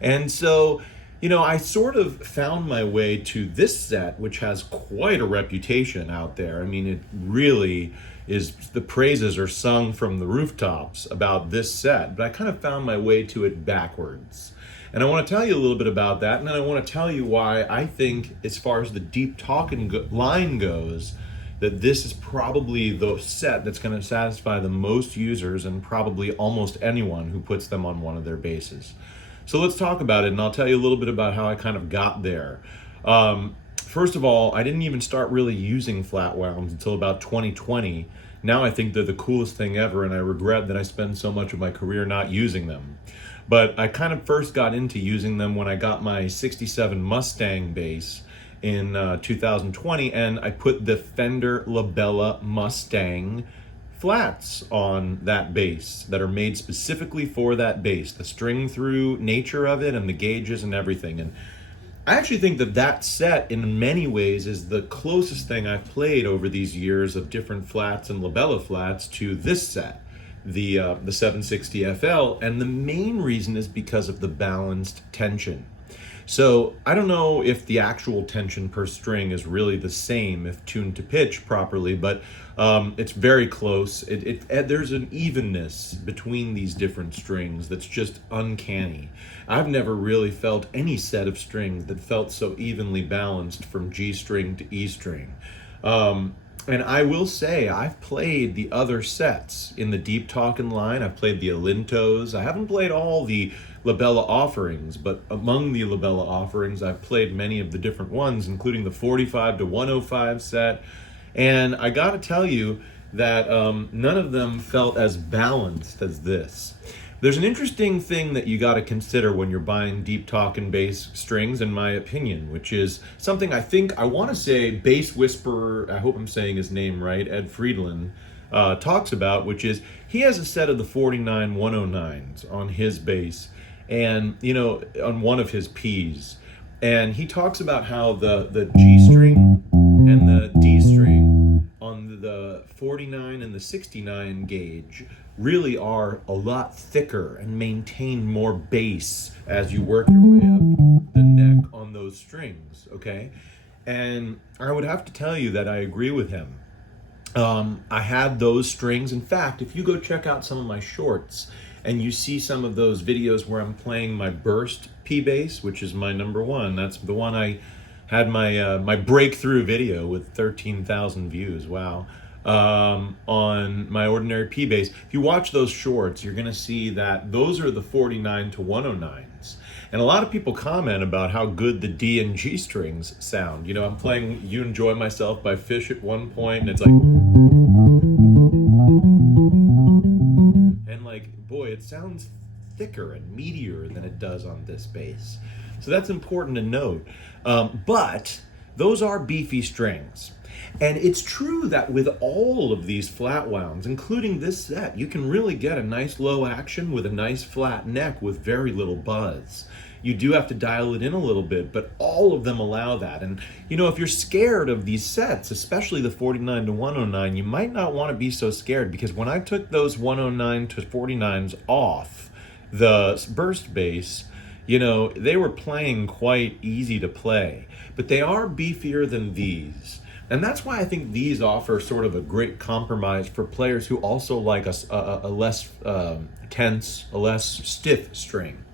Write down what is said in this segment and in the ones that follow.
And so, I sort of found my way to this set, which has quite a reputation out there. I mean, it really is, the praises are sung from the rooftops about this set, but I kind of found my way to it backwards. And I want to tell you a little bit about that, and then I want to tell you why I think, as far as the Deep Talkin line goes, that this is probably the set that's going to satisfy the most users and probably almost anyone who puts them on one of their basses. So let's talk about it, and I'll tell you a little bit about how I kind of got there. First of all, I didn't even start really using Flatwounds until about 2020. Now I think they're the coolest thing ever, and I regret that I spend so much of my career not using them. But I kind of first got into using them when I got my 67 Mustang bass in 2020, and I put the Fender LaBella Mustang flats on that bass that are made specifically for that bass, the string through nature of it and the gauges and everything. And I actually think that that set in many ways is the closest thing I've played over these years of different flats and LaBella flats to this set, the 760 FL, and the main reason is because of the balanced tension. So I don't know if the actual tension per string is really the same if tuned to pitch properly, but it's very close. There's an evenness between these different strings that's just uncanny. I've never really felt any set of strings that felt so evenly balanced from G string to E string. And I will say, I've played the other sets in the Deep Talkin line. I've played the Alintos. I haven't played all the LaBella offerings, but among the LaBella offerings, I've played many of the different ones, including the 45 to 105 set. And I gotta tell you that none of them felt as balanced as this. There's an interesting thing that you got to consider when you're buying Deep Talkin bass strings, in my opinion, which is something I want to say Bass Whisperer, I hope I'm saying his name right, Ed Friedland, talks about, which is he has a set of the 49 109s on his bass and, on one of his Ps. And he talks about how the G string and the D string on the 49 and the 69 gauge really are a lot thicker and maintain more bass as you work your way up the neck on those strings, okay? And I would have to tell you that I agree with him. I had those strings. In fact, if you go check out some of my shorts and you see some of those videos where I'm playing my burst P bass, which is my number one, that's the one I had my breakthrough video with 13,000 views, wow, on my ordinary P bass. If you watch those shorts, you're gonna see that those are the 49 to 109s. And a lot of people comment about how good the D and G strings sound. I'm playing You Enjoy Myself by Fish at one point, and it's like, and boy, it sounds thicker and meatier than it does on this bass. So that's important to note. But those are beefy strings. And it's true that with all of these Flatwounds, including this set, you can really get a nice low action with a nice flat neck with very little buzz. You do have to dial it in a little bit, but all of them allow that. And if you're scared of these sets, especially the 49 to 109, you might not want to be so scared, because when I took those 109 to 49s off the burst bass, they were playing quite easy to play, but they are beefier than these. And that's why I think these offer sort of a great compromise for players who also like a less tense, a less stiff string.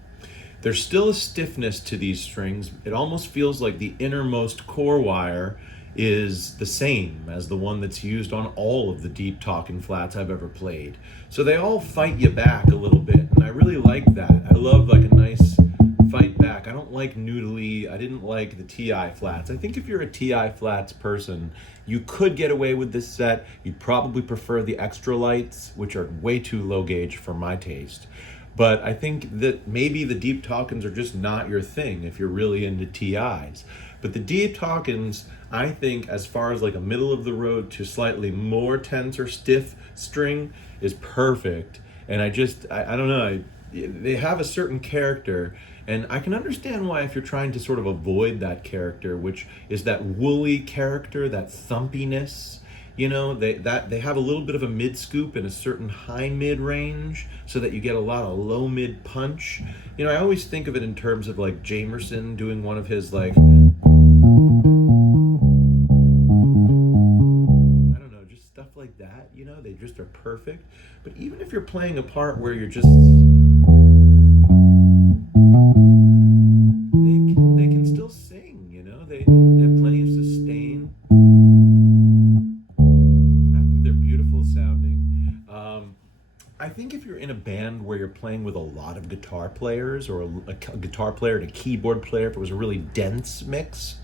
There's still a stiffness to these strings. It almost feels like the innermost core wire is the same as the one that's used on all of the Deep Talkin flats I've ever played. So they all fight you back a little bit, and I really like that. I love a nice fight back. I don't like noodly. I didn't like the TI flats. I think if you're a TI flats person, you could get away with this set. You'd probably prefer the extra lights, which are way too low gauge for my taste. But I think that maybe the Deep Talkins are just not your thing if you're really into TIs. But the Deep Talkins, I think, as far as a middle of the road to slightly more tense or stiff string, is perfect. And I don't know, they have a certain character, and I can understand why, if you're trying to sort of avoid that character, which is that woolly character, that thumpiness, You know, they have a little bit of a mid scoop and a certain high mid range, so that you get a lot of low mid punch. You know, I always think of it in terms of like Jamerson doing one of his like, I don't know, just stuff like that. You know, they just are perfect. But even if you're playing a part where you're just, they can still sing. You know, they have plenty of sustain. Sounding. I think if you're in a band where you're playing with a lot of guitar players, or a guitar player and a keyboard player, if it was a really dense mix,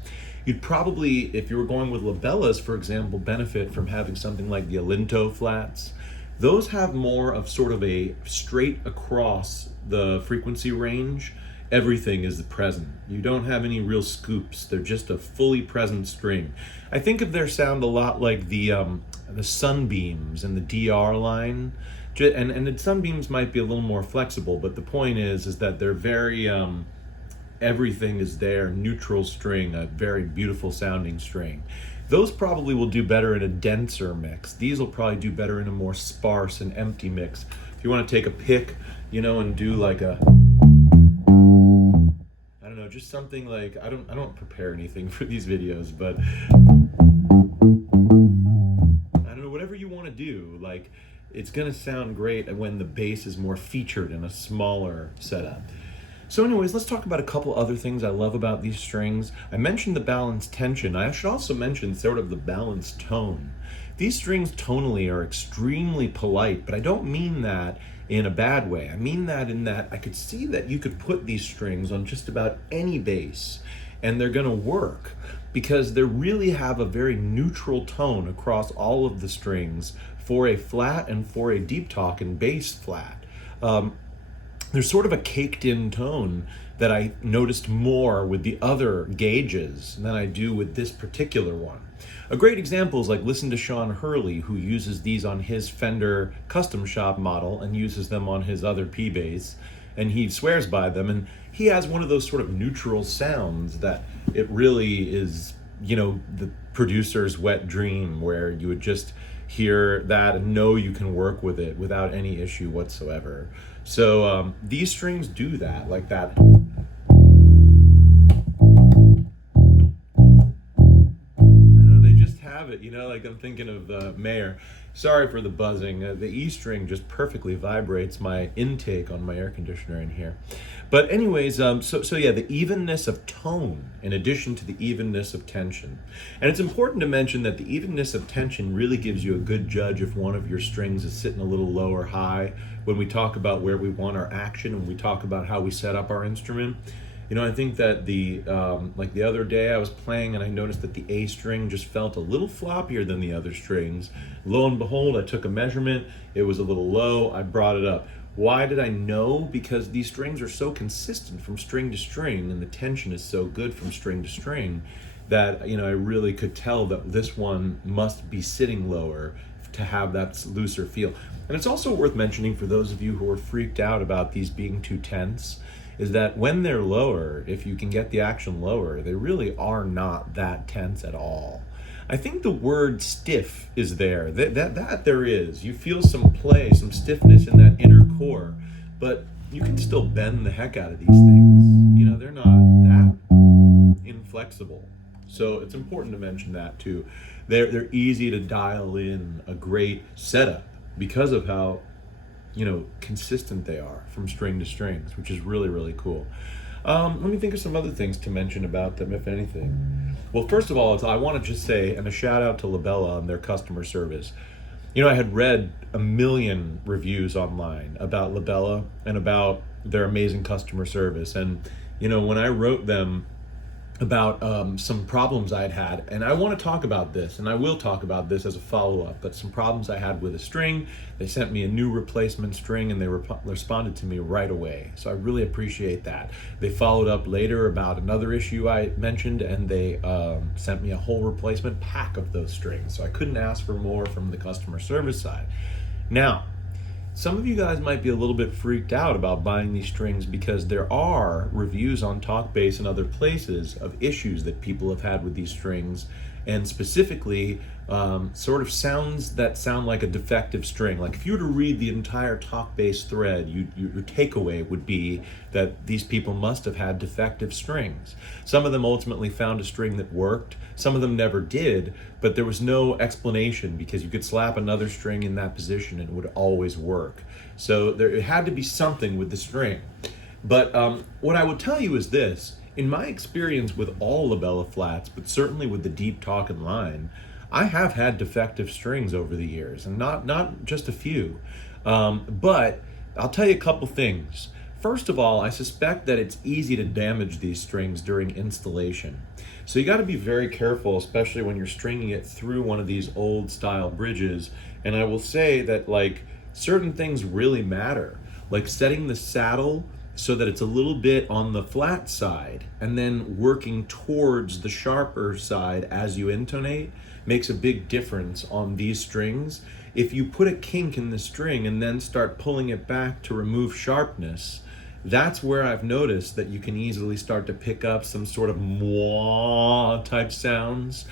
you'd probably, if you were going with LaBellas, for example, benefit from having something like the Alinto flats. Those have more of sort of a straight across the frequency range. Everything is present. You don't have any real scoops. They're just a fully present string. I think of their sound a lot like the Sunbeams and the DR line. And the Sunbeams might be a little more flexible, but the point is that they're very, everything is there, neutral string, a very beautiful sounding string. Those probably will do better in a denser mix. These will probably do better in a more sparse and empty mix. If you want to take a pick, you know, and do like a, I don't know, just something like, I don't prepare anything for these videos, but I don't know, whatever you want to do, like, it's gonna sound great when the bass is more featured in a smaller setup. So anyways, let's talk about a couple other things I love about these strings. I mentioned the balanced tension. I should also mention sort of the balanced tone. These strings tonally are extremely polite, but I don't mean that in a bad way. I mean that in that I could see that you could put these strings on just about any bass and they're gonna work, because they really have a very neutral tone across all of the strings for a flat and for a Deep Talkin bass flat. There's sort of a caked in tone that I noticed more with the other gauges than I do with this particular one. A great example is like, listen to Sean Hurley, who uses these on his Fender Custom Shop model and uses them on his other P bass, and he swears by them, and he has one of those sort of neutral sounds that it really is, you know, the producer's wet dream, where you would just hear that and know you can work with it without any issue whatsoever. So these strings do that, like that. I know, they just have it, you know, like I'm thinking of Mayer. Sorry for the buzzing. The E string just perfectly vibrates my intake on my air conditioner in here. But anyways, so yeah, the evenness of tone in addition to the evenness of tension. And it's important to mention that the evenness of tension really gives you a good judge if one of your strings is sitting a little low or high when we talk about where we want our action and we talk about how we set up our instrument. You know, I think that like the other day I was playing and I noticed that the A string just felt a little floppier than the other strings. Lo and behold, I took a measurement, it was a little low, I brought it up. Why did I know? Because these strings are so consistent from string to string and the tension is so good from string to string that, you know, I really could tell that this one must be sitting lower to have that looser feel. And it's also worth mentioning for those of you who are freaked out about these being too tense, is that when they're lower, if you can get the action lower, they really are not that tense at all. I think the word stiff is there. That there is. You feel some play, some stiffness in that inner core, but you can still bend the heck out of these things. You know, they're not that inflexible. So it's important to mention that too. They're easy to dial in a great setup because of how, you know, consistent they are from string to strings, which is really, really cool. Let me think of some other things to mention about them, if anything. Well, first of all, I want to just say, and a shout out to LaBella on their customer service. You know, I had read a million reviews online about LaBella and about their amazing customer service. And, you know, when I wrote them about some problems I'd had, and I want to talk about this, and I will talk about this as a follow-up, but some problems I had with a string, they sent me a new replacement string and they responded to me right away. So I really appreciate that. They followed up later about another issue I mentioned and they sent me a whole replacement pack of those strings. So I couldn't ask for more from the customer service side. Now, some of you guys might be a little bit freaked out about buying these strings because there are reviews on TalkBass and other places of issues that people have had with these strings and specifically sort of sounds that sound like a defective string. Like if you were to read the entire talk bass thread, your takeaway would be that these people must have had defective strings. Some of them ultimately found a string that worked, some of them never did, but there was no explanation because you could slap another string in that position and it would always work. So there had to be something with the string. But what I would tell you is this: in my experience with all LaBella flats, but certainly with the Deep Talkin line, I have had defective strings over the years, and not just a few. But I'll tell you a couple things. First of all, I suspect that it's easy to damage these strings during installation. So you got to be very careful, especially when you're stringing it through one of these old style bridges. And I will say that like certain things really matter, like setting the saddle so that it's a little bit on the flat side and then working towards the sharper side as you intonate makes a big difference on these strings. If you put a kink in the string and then start pulling it back to remove sharpness, that's where I've noticed that you can easily start to pick up some sort of mwah type sounds.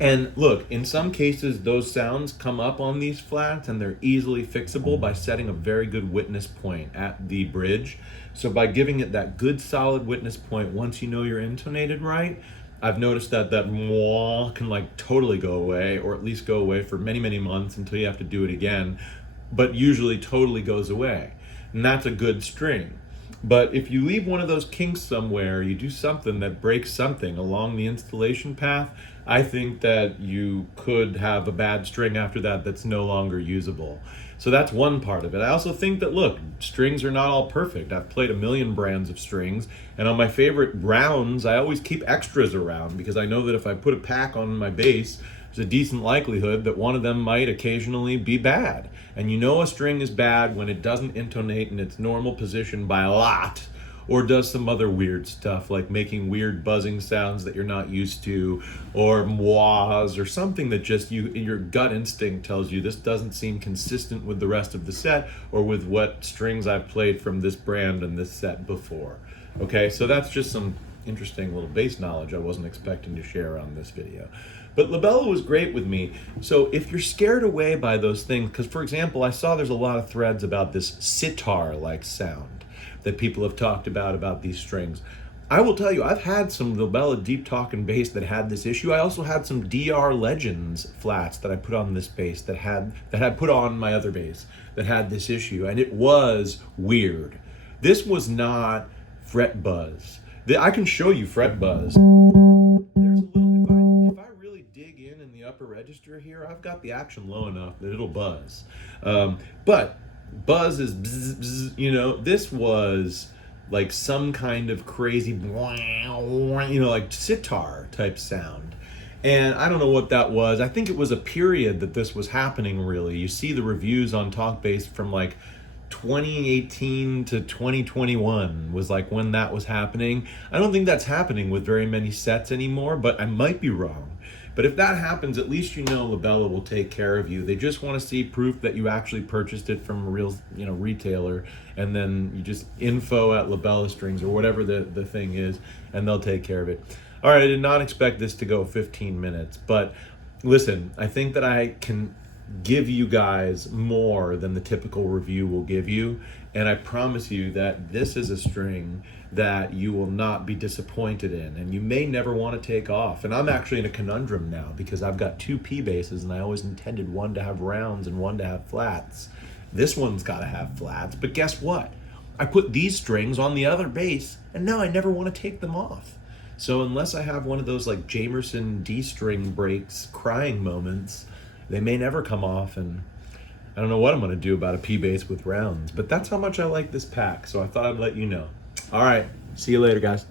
And look, in some cases, those sounds come up on these flats and they're easily fixable by setting a very good witness point at the bridge. So by giving it that good solid witness point, once you know you're intonated right, I've noticed that that mwah can like totally go away, or at least go away for many, many months until you have to do it again, but usually totally goes away. And that's a good string. But if you leave one of those kinks somewhere, you do something that breaks something along the installation path, I think that you could have a bad string after that that's no longer usable. So that's one part of it. I also think that, look, strings are not all perfect. I've played a million brands of strings, and on my favorite rounds, I always keep extras around because I know that if I put a pack on my bass, there's a decent likelihood that one of them might occasionally be bad. And you know a string is bad when it doesn't intonate in its normal position by a lot, or does some other weird stuff like making weird buzzing sounds that you're not used to, or mwahs, or something that just your gut instinct tells you this doesn't seem consistent with the rest of the set or with what strings I've played from this brand and this set before. Okay, so that's just some interesting little bass knowledge I wasn't expecting to share on this video. But LaBella was great with me. So if you're scared away by those things, because for example, I saw there's a lot of threads about this sitar-like sound that people have talked about these strings. I will tell you, I've had some LaBella Deep Talkin Bass that had this issue. I also had some DR Legends flats that I put on this bass that had put on my other bass that had this issue, and it was weird. This was not fret buzz. I can show you fret buzz. There's a little, if I really dig in the upper register here, I've got the action low enough that it'll buzz. But buzz is bzz, bzz, you know, this was like some kind of crazy, you know, like sitar type sound. And I don't know what that was. I think it was a period that this was happening, really. You see the reviews on Talk Bass from like 2018 to 2021 was like when that was happening. I don't think that's happening with very many sets anymore, but I might be wrong. But if that happens, at least you know LaBella will take care of you. They just want to see proof that you actually purchased it from a real, you know, retailer, and then you just info at LaBella Strings or whatever the thing is, and they'll take care of it. All right, I did not expect this to go 15 minutes, but listen, I think that I can give you guys more than the typical review will give you, and I promise you that this is a string that you will not be disappointed in, and you may never want to take off. And I'm actually in a conundrum now because I've got two P basses and I always intended one to have rounds and one to have flats. This one's got to have flats, but guess what? I put these strings on the other bass and now I never want to take them off. So unless I have one of those like Jamerson D string breaks crying moments, they may never come off, and I don't know what I'm going to do about a P bass with rounds, but that's how much I like this pack, so I thought I'd let you know. All right, see you later, guys.